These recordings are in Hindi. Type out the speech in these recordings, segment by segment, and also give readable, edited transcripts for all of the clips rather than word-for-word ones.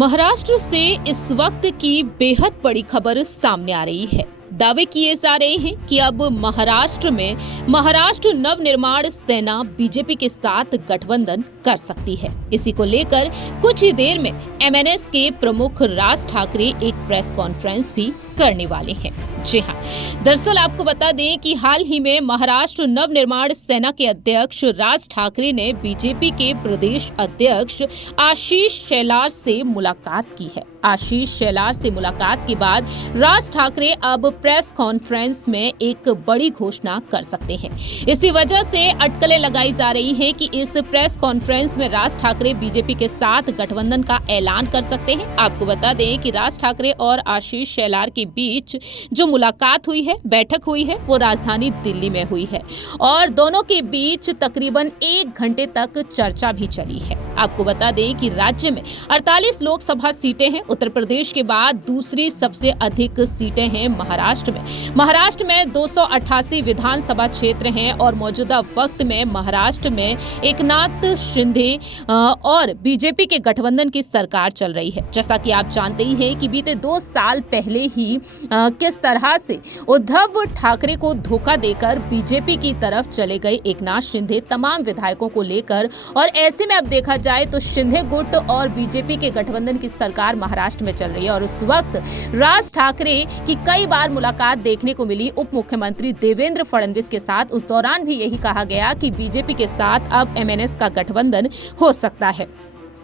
महाराष्ट्र से इस वक्त की बेहद बड़ी खबर सामने आ रही है। दावे किए जा रहे हैं कि अब महाराष्ट्र नवनिर्माण सेना बीजेपी के साथ गठबंधन कर सकती है। इसी को लेकर कुछ ही देर में एमएनएस के प्रमुख राज ठाकरे एक प्रेस कॉन्फ्रेंस भी करने वाले हैं। जी हाँ, दरअसल आपको बता दें कि हाल ही में महाराष्ट्र नवनिर्माण सेना के अध्यक्ष राज ठाकरे ने बीजेपी के प्रदेश अध्यक्ष आशीष शेलार से मुलाकात की है। आशीष शेलार से मुलाकात के बाद राज ठाकरे अब प्रेस कॉन्फ्रेंस में एक बड़ी घोषणा कर सकते हैं। इसी वजह से अटकलें लगाई जा रही हैं कि इस प्रेस कॉन्फ्रेंस में राज ठाकरे बीजेपी के साथ गठबंधन का ऐलान कर सकते हैं। आपको बता दें कि राज ठाकरे और आशीष शेलार के बीच जो मुलाकात हुई है, बैठक हुई है, वो राजधानी दिल्ली में हुई है और दोनों के बीच तकरीबन 1 घंटे तक चर्चा भी चली है। आपको बता दें कि राज्य में 48 लोकसभा सीटें हैं। उत्तर प्रदेश के बाद दूसरी सबसे अधिक सीटें हैं महाराष्ट्र में 288 विधानसभा क्षेत्र हैं और मौजूदा वक्त में महाराष्ट्र में एकनाथ शिंदे और बीजेपी के गठबंधन की सरकार चल रही है। जैसा कि आप जानते ही हैं कि बीते 2 साल पहले ही किस तरह से उद्धव ठाकरे को धोखा देकर बीजेपी की तरफ चले गए एकनाथ शिंदे तमाम विधायकों को लेकर, और ऐसे में अब देखा जाए तो शिंदे गुट और बीजेपी के गठबंधन की सरकार महाराष्ट्र में चल रही है। और उस वक्त राज ठाकरे की कई बार मुलाकात देखने को मिली उप मुख्यमंत्री देवेंद्र फडणवीस के साथ। उस दौरान भी यही कहा गया कि बीजेपी के साथ अब एमएनएस का गठबंधन हो सकता है।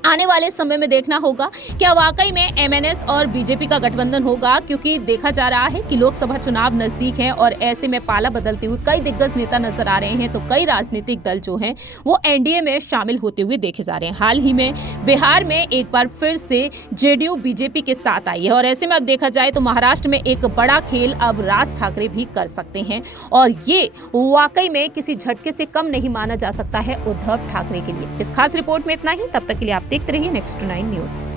आने वाले समय में देखना होगा क्या वाकई में एमएनएस और बीजेपी का गठबंधन होगा, क्योंकि देखा जा रहा है कि लोकसभा चुनाव नजदीक है और ऐसे में पाला बदलते हुए कई दिग्गज नेता नजर आ रहे हैं। तो कई राजनीतिक दल जो हैं वो एनडीए में शामिल होते हुए देखे जा रहे हैं। हाल ही में बिहार में एक बार फिर से जेडीयू बीजेपी के साथ आई है और ऐसे में अब देखा जाए तो महाराष्ट्र में एक बड़ा खेल अब राज ठाकरे भी कर सकते हैं और ये वाकई में किसी झटके से कम नहीं माना जा सकता है उद्धव ठाकरे के लिए। इस खास रिपोर्ट में इतना ही। तब तक के लिए आप देखते रहिए नेक्स्ट 9 न्यूज।